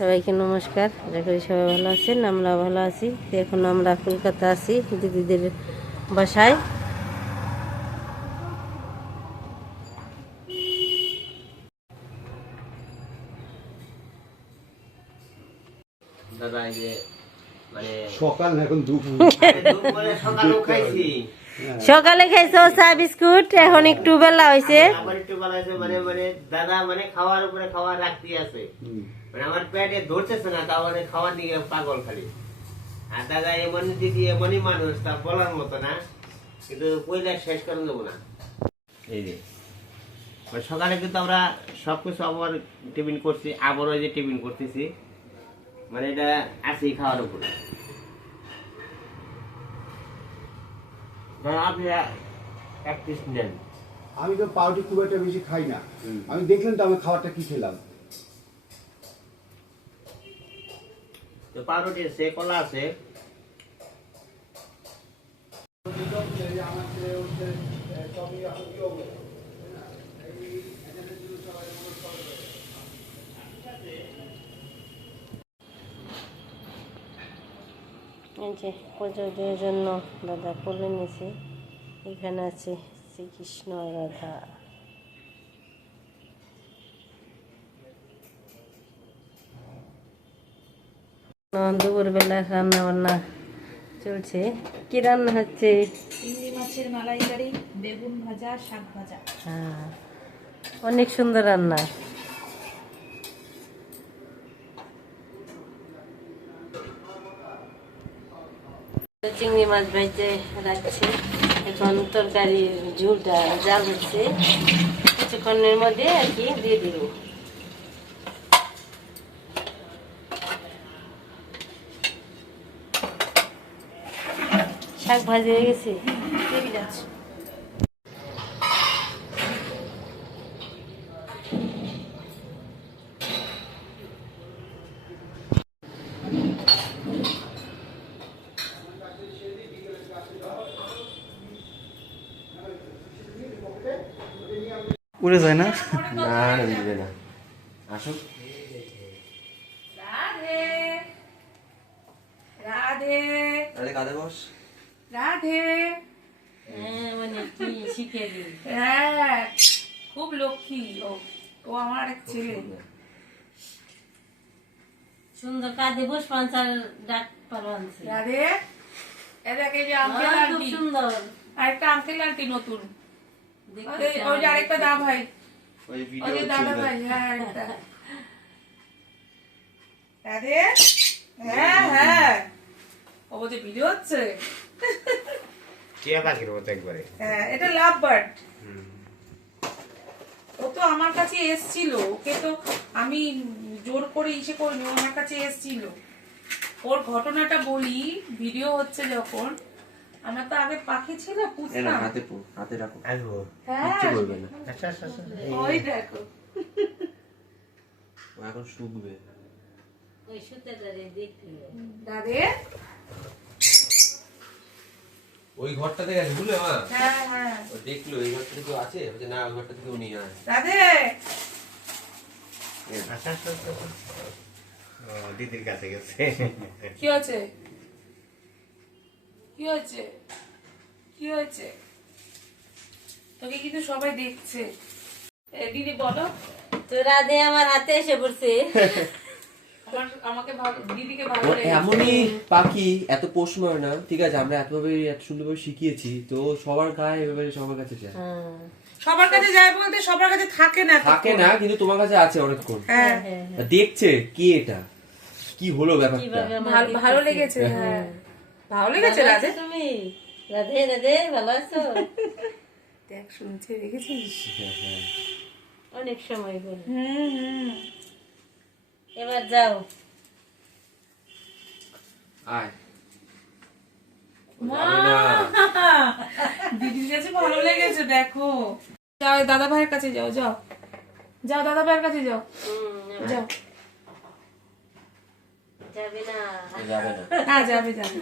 সবাইকে নমস্কার। আশা করি সবাই ভালো আছেন, আমরা ভালো আছি। এখন আমরা কলকাতা আছি দিদিদের বাসায়। দাদা এই যে মানে সকাল না, এখন দুপুর। দুপুরে সকালেও খাইছি, সকালে খাইছো চা বিস্কুট, এখন একটু বেলা হয়েছে। আবার একটু বানাইছে মানে মানে দাদা মানে খাওয়ার উপরে খাওয়ার রাখতে আছে, মানে আমার পেটে ধরতেছে না, তাও মানে খাওয়ার নিয়ে পাগল খালি। আর দাদা এমন দিদি এমনই মানুষ, তা বলার মতো না, কিন্তু কইলে শেষ করে দেবো না। এই যে মানে সকালে কিন্তু আমরা সবকিছু আবার টিফিন করছি, আবারও এই যে টিফিন করতেছি, মানে এটা আছেই খাওয়ার উপরে। আপনি এক পিস নেন। আমি তো পাউরুটি খুব একটা বেশি খাই না। আমি দেখলাম তো আমার খাবারটা কি খেলাম। তো পাউরুটি আছে, কলা আছে। এই যে পুজো দেওয়ার জন্য দাদা কোলে নিয়েছে। এখানে আছে শ্রীকৃষ্ণ রাধা। দুপুরবেলা রান্না বান্না চলছে। কি রান্না হচ্ছে? চিংড়ি মাছের মালাইকারি, বেগুন ভাজা, শাক ভাজা। হ্যাঁ, অনেক সুন্দর রান্না। চিংড়ি মাছ ভেজে রাখছে, এখন তরকারির ঝোলটা জাল হচ্ছে, কিছুক্ষণের মধ্যে আর কি দিয়ে দিব। শাক ভাজি হয়ে গেছে, দেরি যাচ্ছে। উড়ে যায় না? না না দিবে না, আসুক। রাধে রাধে তাহলে কাঁধে বস। রাধে। হ্যাঁ, মানে কি শিখে দিই। হ্যাঁ, খুব লক্ষ্মী ও। ও আমার এক ছেলে। সুন্দর কাজে বস পাঞ্চার ডাক পালনছে। রাধে। এদেরকে যে আঙ্কেল খুব আন্টি, সুন্দর আরেকটা আঙ্কেল আন্টি নতুন। দেখতে ওই যে আরেকটা দা ভাই, ওই ওই যে দাদা ভাই। হ্যাঁ আরেকটা। রাধে। হ্যাঁ হ্যাঁ, ও বলছে ভিডিও হচ্ছে। টিয়া পাখির মতো একবারে। হ্যাঁ, এটা লাভ বার্ড। ও তো আমার কাছে এসছিল, ওকে তো আমি জোর করে ইসে করিনি, ও আমার কাছে এসছিল। ওর ঘটনাটা বলি, ভিডিও হচ্ছে যখন, আমার তো আগে পাখি ছিল, পুষতাম। হাতে রাখো। আসবো। হ্যাঁ, আচ্ছা আচ্ছা আচ্ছা। ওই দেখো। ও এখন শুকবে। ওই সুতেটারে দেখতে দাদে। ওই ঘরটাতে গেছে বুঝলে মা? হ্যাঁ হ্যাঁ, ও দেখলো এই ঘরটাতে কেউ আছে, বলছে না ওই ঘরটাতে কেউ নেই। আর দাদে। আচ্ছা আচ্ছা আচ্ছা। ও দিদির কাছে গেছে। কি হয়েছে? কি হয়েছে? কি হয়েছে? তোকে কিন্তু সবাই দেখছে। দিদি বলো। তো রাধে আমার হাতে এসে পড়ছে। আমাকে দিদিকে ভালো ও লেগেছে। এমনই পাখি, এত পোষ মারে না, ঠিক আছে, আমরা এত সুন্দরভাবে শিখিয়েছি, তো সবার গায়ে এভাবে সবার কাছে যায়। সবার কাছে যায় বলতে সবার কাছে থাকে না। থাকে না, কিন্তু তোমার কাছে আছে অনেকক্ষণ। হ্যাঁ, দেখছে কি এটা কি হলো ব্যাপারটা। কিভাবে আমার ভালো লেগেছে। হ্যাঁ, ভালো লেগেছে ভালো রাধে। আছো তুমি? রাধে রাধে, ভালো আছো? দেখ, শুনছে, দেখেছিস? অনেক সময় করে। হুম। এবার যাও। আয় মা, দিদির কাছে ভালো লেগেছে, দেখো। যাও দাদা ভাইয়ের কাছে যাও, যাও যাও দাদা ভাইয়ের কাছে যাও, যাও। যাবে না? যাবে না। হ্যাঁ, যাবে যাবে।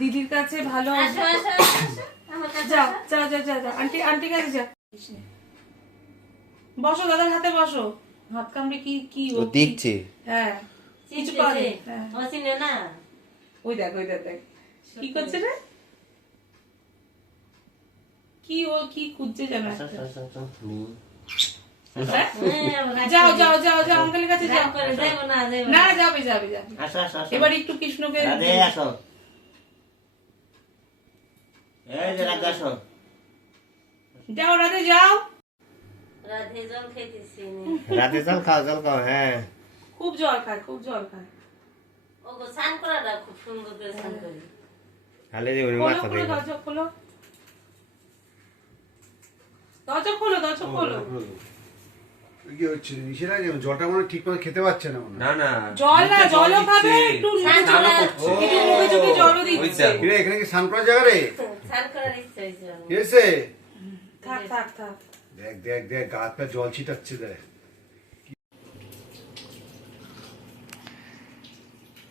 দিদির কাছে ভালো। আসো আসো আসো, আমার কাছে যাও যাও যাও যাও যাও, আন্টির কাছে যাও। বসো, দাদার হাতে বসো। হাত কামড়ে কি কি ও দেখছে। হ্যাঁ, কিছু পারে হ্যাঁ। ও চিনে না। ওই দেখ দেখ কি করছে রে, কি ও কি খুঁজছে জানো একটা। হ্যাঁ? যাও যাও যাও যাও আঙ্কেলের কাছে যাও। যাবো না, যাবো না না। যাবে যাবে যাবে। আসো আসো আসো এবার একটু কৃষ্ণকে রাধে আসো এই যে রাধে আসো যাও রাধে যাও। রাধে জল খেতেছি নি। রাধে জল খাও হ্যাঁ খুব জল খায় খুব জল খায়। ও গো স্নান করাটা খুব সুন্দর করে স্নান করি। খালি যে উনি খোলো মাথা খোলো দিয়ে দরজা খোলো, দরজা খোলো দরজা খোলো। কি হচ্ছে নিষেধ আছে জলটা মনে হয় ঠিক মতো খেতে পারছে না মনে হয়। না না জল না জলও খাবে দিচ্ছে। একটু স্নান স্নানও করা- করছে। একটু মুখে চোখে জলও ওই দিচ্ছে। দেখো। কিরে এখানে কি স্নান করার জায়গা রে? স্নান করার ইচ্ছা হয়েছে আমার। কি হয়েছে? থাক থাক থাক। দেখ দেখ দেখ গা হাত পা জল ছিটাচ্ছে দেখ।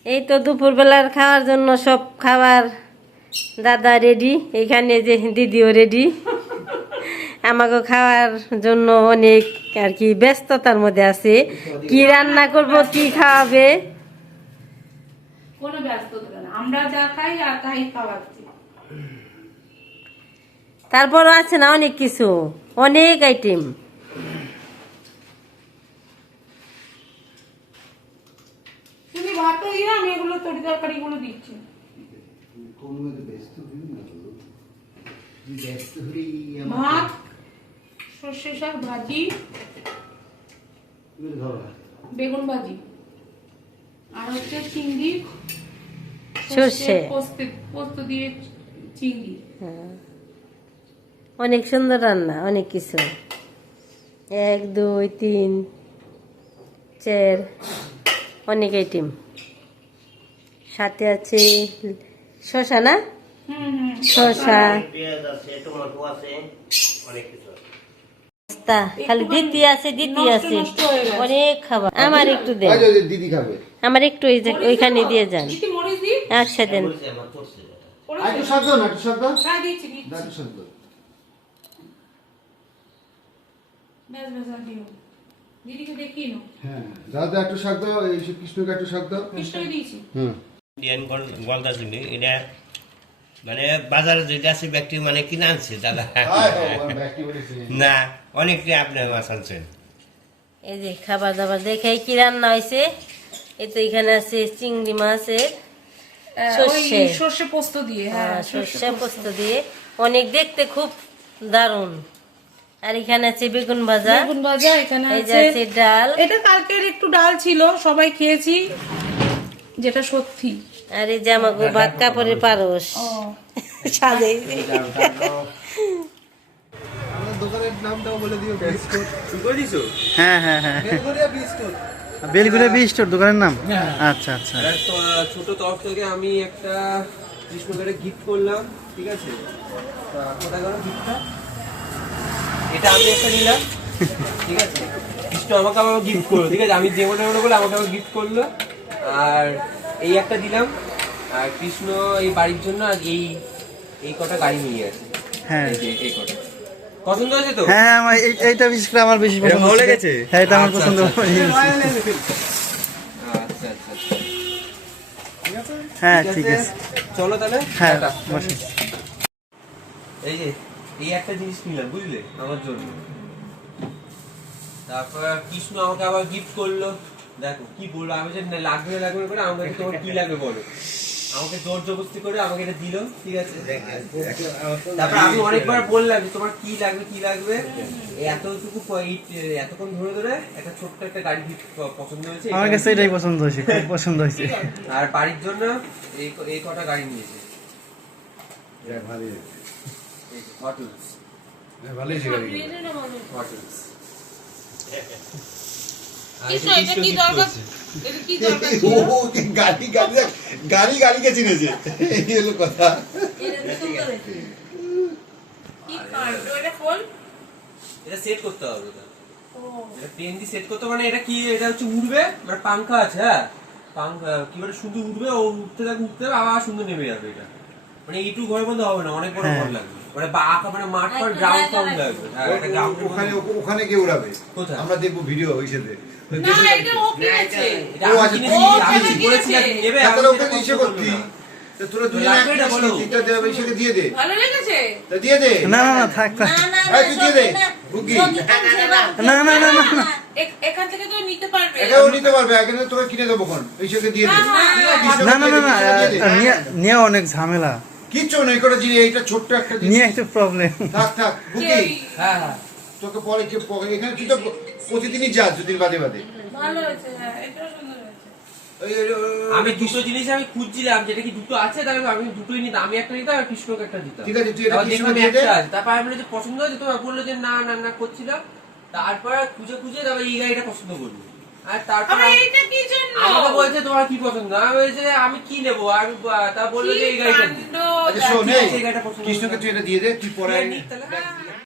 এই তো দুপুরবেলার খাওয়ার জন্য সব খাবার দাদা রেডি, এখানে যে দিদিও রেডি। আমাকে খাওয়ার জন্য অনেক আর কি ব্যস্ততার মধ্যে আছে, কি রান্না করব কি খাওয়াবে। কোনো ব্যস্ততা না, আমরা যা খাই আর তাই খাওয়াচ্ছি। তারপরও আছে না অনেক কিছু, অনেক আইটেম। তুমি ভাতও দিও, আমি এগুলো তরি তরকারি গুলো দিচ্ছি। ভাত, সর্ষে শাক ভাজি, বেগুন ভাজি, আর হচ্ছে চিংড়ি সর্ষে। পোস্ত দিয়ে চিংড়ি। অনেক সুন্দর রান্না, অনেক কিছু। 1 2 3 4 অনেক আইটেম। সাথে আছে শসা না, শসা পেঁয়াজ আছে টমেটো আছে অনেক কিছু আছে তা খালি দিতি আছে নষ্ট হয়ে গেছে। অনেক খাবার। আমার একটু দেন, আজ ওই দিদি খাবে। আমার একটু ওইখানে দিয়ে যান। দিদি মরিচ দি, আচ্ছা দেন। বলছি আমার পড়ছে আর একটু শাক দাও না, একটু শাক দাও। হ্যাঁ দিচ্ছি দিচ্ছি। না, একটু শাক দাও। ব্যাস ব্যাস আর দিও। দিদিকে দেখি না, হ্যাঁ দাদা একটু শাক দাও, এই সব কৃষ্ণকে একটু শাক দাও। কৃষ্ণকে দিয়েছি। হুম ইন্ডিয়ান গলদা চিংড়ি এটা মানে বাজারে যেটা আছে ব্যক্তি মানে কিনে আনছে দাদা না অনেকটাই আপনার মাছ আনছেন এই যে খাবার দাবার দেখে কি রান্না হয়েছে। এই তো এখানে আছে চিংড়ি মাছের ওই সর্ষে, সর্ষে পোস্ত দিয়ে, হ্যাঁ সর্ষে পোস্ত দিয়ে, অনেক দেখতে খুব দারুণ। আর এখানে আছে বেগুন ভাজা, বেগুন ভাজা, এখানে এই যে আছে আছে ডাল, এটা কালকের একটু ডাল ছিল, সবাই খেয়েছি, যেটা সত্যি। আর এই যে আমাকে ভাত কাপড়ের পারস ও সাজে। দোকানের নামটাও বলে দিও। শুরু করে দিছো? হ্যাঁ হ্যাঁ হ্যাঁ, Belguria B store. Belguria B store দোকানের নাম। আচ্ছা আচ্ছা। আর তো, ছোট তরফ থেকে আমি একটা কৃষ্ণকে গিফট করলাম, ঠিক আছে? তা কোথায় গেল গিফটটা? এটা আমি একটা নিলাম, ঠিক আছে? কৃষ্ণ আমাকে আবার গিফট করলো, ঠিক আছে? আমি যে মনে বলে আমাকে আবার গিফট করলো। আর এই একটা দিলাম। আর কৃষ্ণ এই বাড়ির জন্য আর এই কটা গাড়ি নিয়ে আছে। হ্যাঁ। এই যে এই কটা পছন্দ হয়েছে তো? হ্যাঁ আমার এইটা বিশেষ করে আমার বেশি এটা পছন্দ ভালো হয়েছে। লেগেছে? হ্যাঁ এটা আমার আচ্ছা, পছন্দ আচ্ছা। হয়েছে। আচ্ছা আচ্ছা আচ্ছা। হ্যাঁ ঠিক আছে। চলো তাহলে। হ্যাঁ টাটা। বসে। এই যে এই একটা জিনিস নিলাম, বুঝলে, আমার জন্য। তারপর কৃষ্ণ আমাকে আবার গিফট করলো। দেখো কি বললো, আমি যে লাগবে লাগবে করে আমাকে, তোমার কি লাগবে বলো, আমাকে জোর জবরদস্তি করে আমাকে এটা দিল, ঠিক আছে? তারপর আমি অনেকবার বললাম যে তোমার কি লাগবে কি লাগবে, এতটুকু এতক্ষণ ধরে ধরে একটা ছোট্ট একটা গাড়ি পছন্দ হয়েছে। আমার কাছে এটাই পছন্দ হয়েছে, খুব পছন্দ হয়েছে। আর বাড়ির জন্য এই কটা গাড়ি নিয়েছে। ভালোই হটুলস ভালোই হটুলস। কৃষ্ণ এটা কি দরকার, এটা কি দরকার ছিল? গাড়িকে চিনেছে, এই হলো কথা। কি কাণ্ড, এটা খোল। এটা সেট করতে হবে, এটা পেন দিয়ে সেট করতে হবে। মানে এটা কি, এটা হচ্ছে উড়বে, মানে পাংখা আছে, হ্যাঁ পাংখা কি বলে, শুধু উঠবে, ও উঠতে থাকবে আবার সুন্দর নেমে যাবে। এটা মানে ইটু ঘরের মধ্যে হবে না, অনেক বড় ঘর লাগবে, মানে মানে মাঠ পর গ্রাউন্ড সাউন্ড লাগবে। হ্যাঁ, একটা ground ওখানে ওখানে কে উড়াবে? কোথায়? আমরা দেখবো ভিডিও ওই সাথে। না এটা ও কিনেছে। এটা ও আমি আচ্ছা, কিনেছি, ও আমি কিনেছে। বলেছিলাম নেবে, আমি তাহলে ওকে সেটা ইসে পছন্দ করতি। করলাম। তো তোরা দুজনে লাগবে এক না, বলো। এটা দে, ইসেকে দিয়ে দে। ভালো লেগেছে? তা দিয়ে দে। না না না থাক থাক। এই তুই দিয়ে দে। বুকি। না না না না না। এখান থেকে তো নিতে পারবে। এটাও নিতে পারবে, এখানে তোকে কিনে দেবো কোন। ইসেকে দিয়ে দে। না না না না দিয়ে দে। নিয়ে অনেক ঝামেলা, কিচ্ছু নেই, কোনো জিনিস, এইটা ছোট্ট একটা জিনিস। নিয়ে একটু প্রবলেম। থাক থাক বুকি। হ্যাঁ হ্যাঁ তোকে পরে এখানে তুই তো প্রতিদিনই যাস, দুদিন বাদে বাদে। ভালো হয়েছে, হ্যাঁ এটাও সুন্দর হয়েছে। আমি দুটো জিনিস আমি খুঁজছিলাম, যেটা কি দুটো আছে, তাহলে আমি দুটোই নিতাম, আমি একটা নিতাম আর কৃষ্ণকে একটা দিতাম। ঠিক আছে, তুই এটা তারপর কৃষ্ণকে দেখলাম দিয়ে দে। একটা আছে, তারপর আমি বললাম যে পছন্দ হয়েছে, তোমার বললো যে না না না করছিলাম, তারপর খুঁজে খুঁজে তারপর এই গাড়িটা পছন্দ করলো। আর তারপর আবার এইটা কি জন্য? আমাকে বলছে তোমার কি পছন্দ, আমি বলছি আমি কি নেবো, আমি তা বললো যে এই গাড়িটা নিই। কাণ্ড। আচ্ছা শোন, ঠিক এই আছে, এই গাড়িটা পছন্দ কৃষ্ণকে তুই এটা দিয়ে দে, তুই পরে নিক তাহলে।